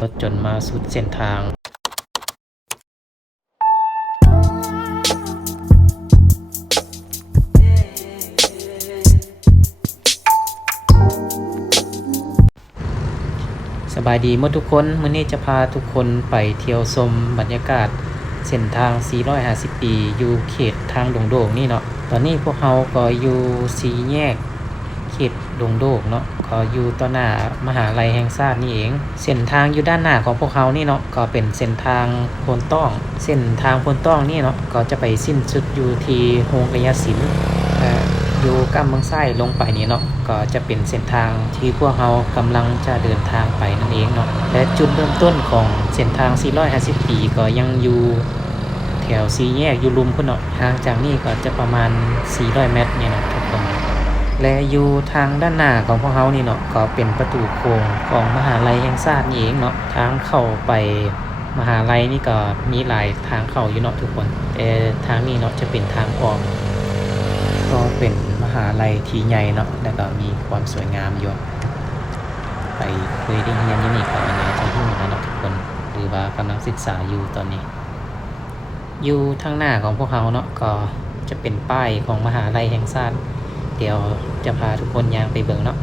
รถจนมาสุดเส้นทางสบายดีหมดทุกคนมื้อนี้จะพาทุกคนไปเที่ยวชมบรรยากาศเส้นทาง450ปีอยู่เขตทางดงโดกนี่เนาะตอนนี้พวกเราก็อยู่สี่แยกเขตดงโดกเนาะก็อยู่ต่อหน้ามหาลัยแห่งชาตินี่เองเส้นทางอยู่ด้านหน้าของพวกเรานี่เนาะก็เป็นเส้นทางโพนต้องเส้นทางโพนต้องนี่เนาะก็จะไปสิ้นสุดอยู่ที่โรงกยศิลป์อยู่กำเมืองไส้ลงไปนี่เนาะก็จะเป็นเส้นทางที่พวกเรากำลังจะเดินทางไปนั่นเองเนาะและจุดเริ่มต้นของเส้นทาง450ปีก็ยังอยู่แถวสี่แยกอยู่ลุมพุ่นเนาะห่างจากนี่ก็จะประมาณ400เมตรเนี่ยเนาะทุกคนและอยู่ทางด้านหน้าของพวกเรานี่เนาะก็เป็นประตูโค้งของมหาลัยแห่งชาตินี่เองเนาะทางเข้าไปมหาลัยนี่ก็มีหลายทางเข้าอยู่เนาะทุกคนแต่ทางนี้เนาะจะเป็นทางออกก็เป็นมหาลัยที่ใหญ่เนาะแล้วก็มีความสวยงามอยู่ไปเคยได้เรียนอยู่นี่ก็น่าจะรู้นะเนาะทุกคนหรือว่ากำลังศึกษาอยู่ตอนนี้อยู่ทางหน้าของพวกเราเนาะก็จะเป็นป้ายของมหาลัยแห่งชาติเดี๋ยวจะพาทุกคนย่างไปเบิ่งเนาะ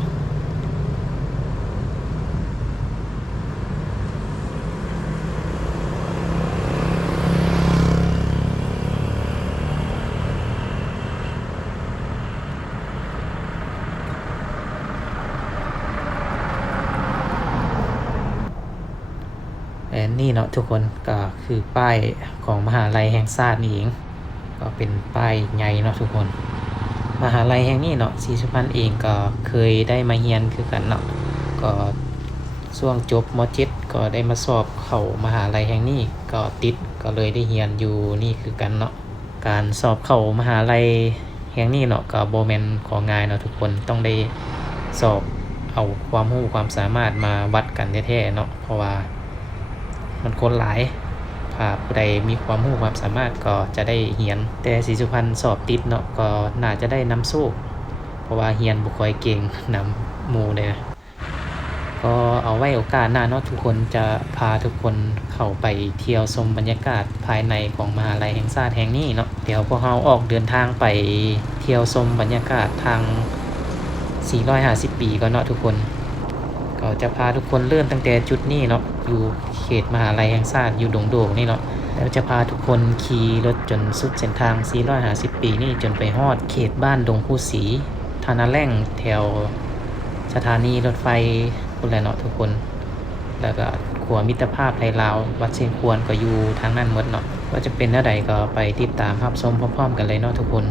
นี่เนาะทุกคนก็คือป้ายของมหาลัยแห่งชาตินี่เองก็เป็นป้ายใหญ่เนาะทุกคนมหาลัยแห่งนี้เนาะศรีสุพรรณเองก็เคยได้มาเรียนคือกันเนาะก็ช่วงจบม .7 ก็ได้มาสอบเข้ามหาลัยแห่งนี้ก็ติดก็เลยได้เรียนอยู่นี่คือกันเนาะการสอบเข้ามหาลัยแห่งนี้เนาะก็บ่แม่นของง่ายเนาะทุกคนต้องได้สอบเอาความรู้ความสามารถมาวัดกันแท้ๆเนาะเพราะว่ามันคนหลายถ้าผู้ใดมีความรู้ความสามารถก็จะได้เรียนแต่ศรีสุพรรณสอบติดเนาะก็น่าจะได้นำโชคเพราะว่าเรียนบ่ค่อยเก่งนำหมู่เลยนะก็เอาไว้โอกาสหน้าเนาะทุกคนจะพาทุกคนเข้าไปเที่ยวชมบรรยากาศภายในของมหาลัยแห่งชาติแห่งนี้เนาะเดี๋ยวพวกเราออกเดินทางไปเที่ยวชมบรรยากาศทาง450ปีก่อนเนาะทุกคนก็จะพาทุกคนเริ่มตั้งแต่จุดนี้เนาะอยู่เขตมหาลัยแห่งชาติอยู่ดงโดกนี่เนาะแล้วจะพาทุกคนขี่รถจนสุดเส้นทาง450ปีนี่จนไปฮอดเขตบ้านดงผู้ศรีธนาแล่งแถวสถานีรถไฟพุ่นแหละเนาะทุกคนแล้วก็ขัวมิตรภาพไทยลาววัดเชียงควรก็อยู่ทางนั้นหมดเนาะว่าจะเป็นแนวใดก็ไปติดตามรับชมพร้อมๆกันเลยเนาะทุกคน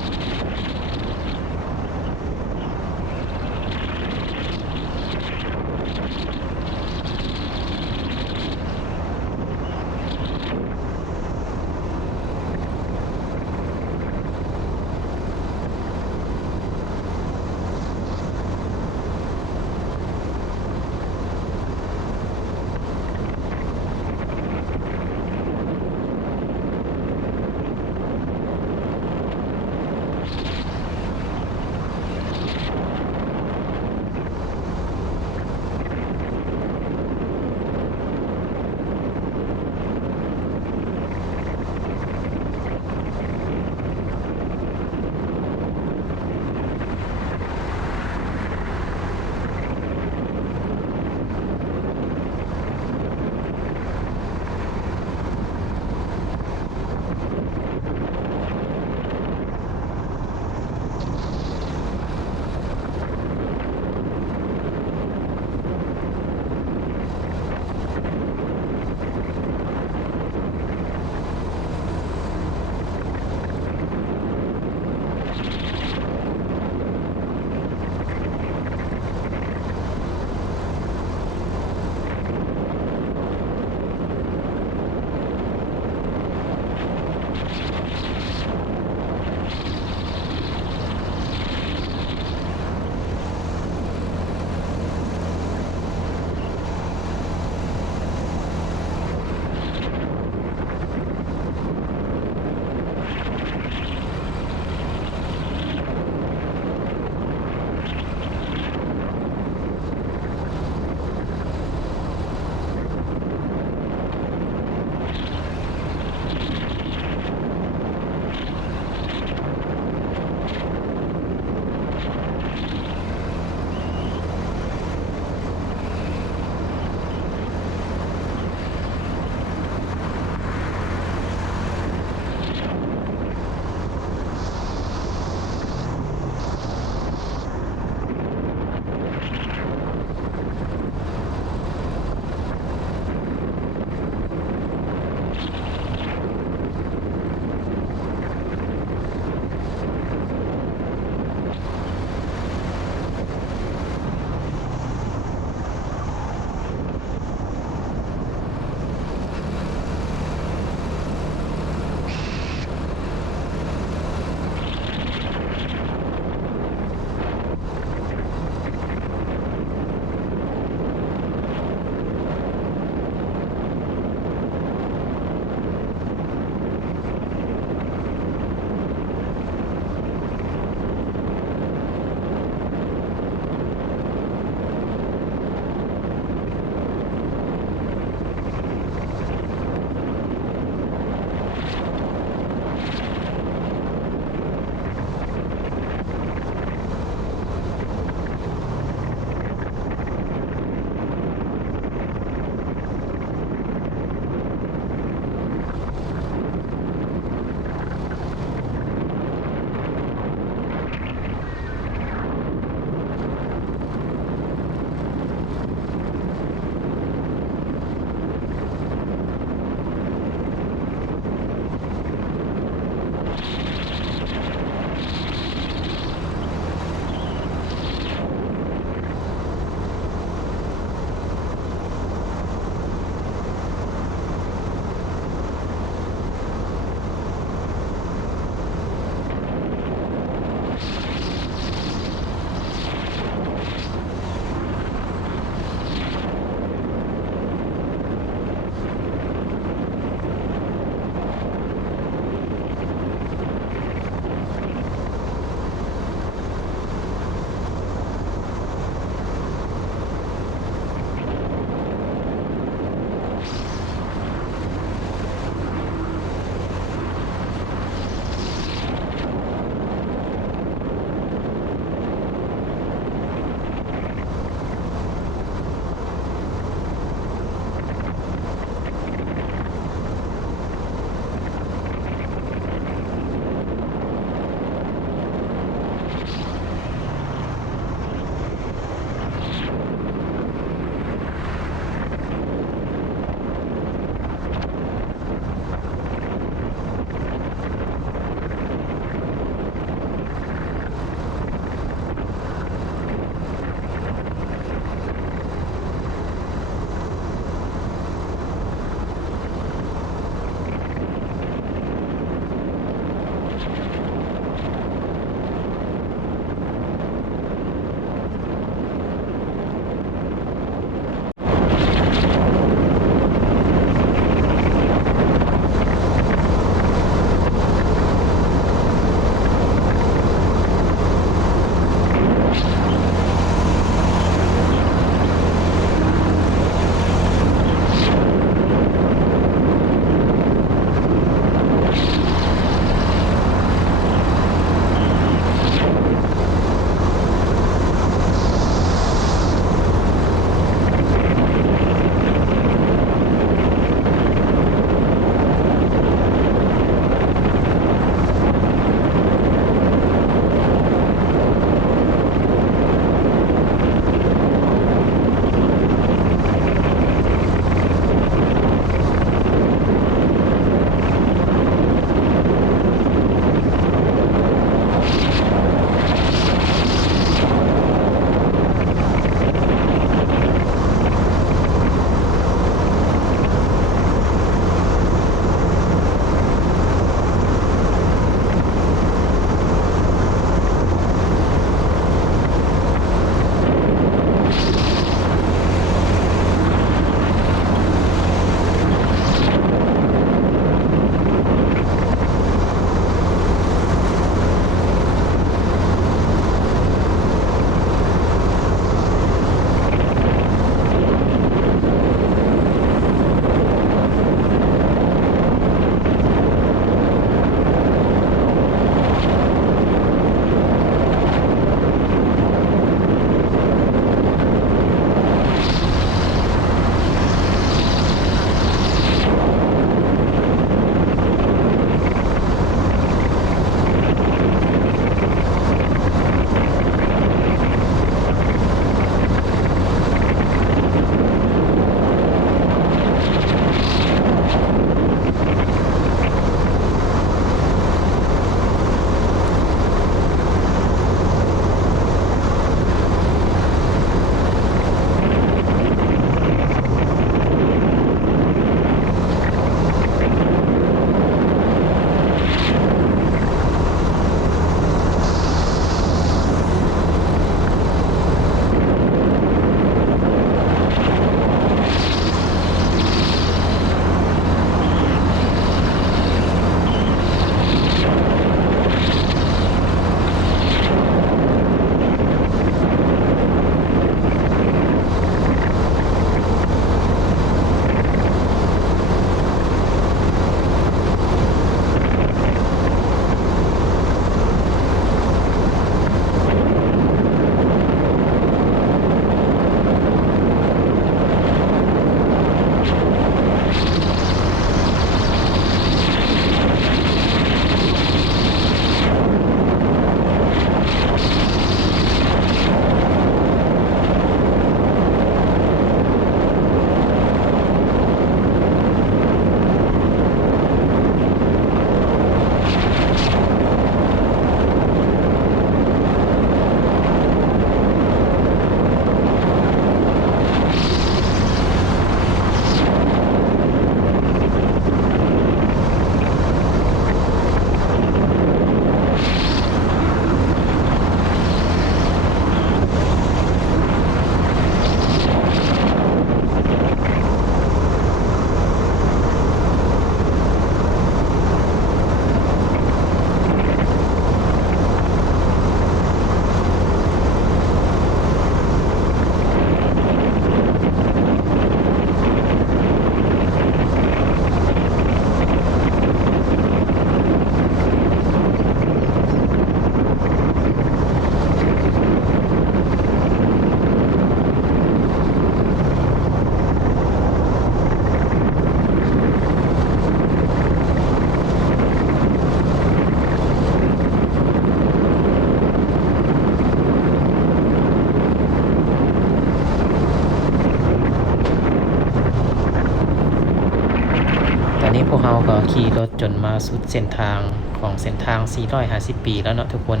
ขี่รถจนมาสุดเส้นทางของเส้นทาง450 ปีแล้วเนาะทุกคน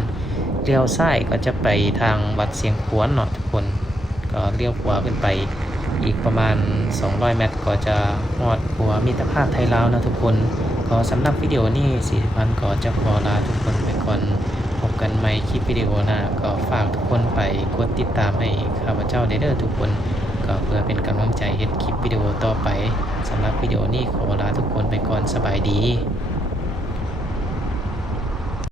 เลี้ยวซ้ายก็จะไปทางวัดเสียงขวนเนาะทุกคนก็เลี้ยวขวาขึ้นไปอีกประมาณ200 เมตรก็จะฮอดหัวมิตรภาพไทยลาวนะทุกคนก็สำหรับวิดีโอนี้40,000ก็จะขอลาทุกคนไปก่อนพบกันใหม่คลิปวิดีโอหน้าก็ฝากทุกคนไปกดติดตามให้ข้าพเจ้าได้เด้อทุกคนก็เพื่อเป็นกำลังใจเฮ็ดคลิปวิดีโอต่อไปสำหรับวิดีโอนี้ขอลาทุกคนไปก่อนสบายดี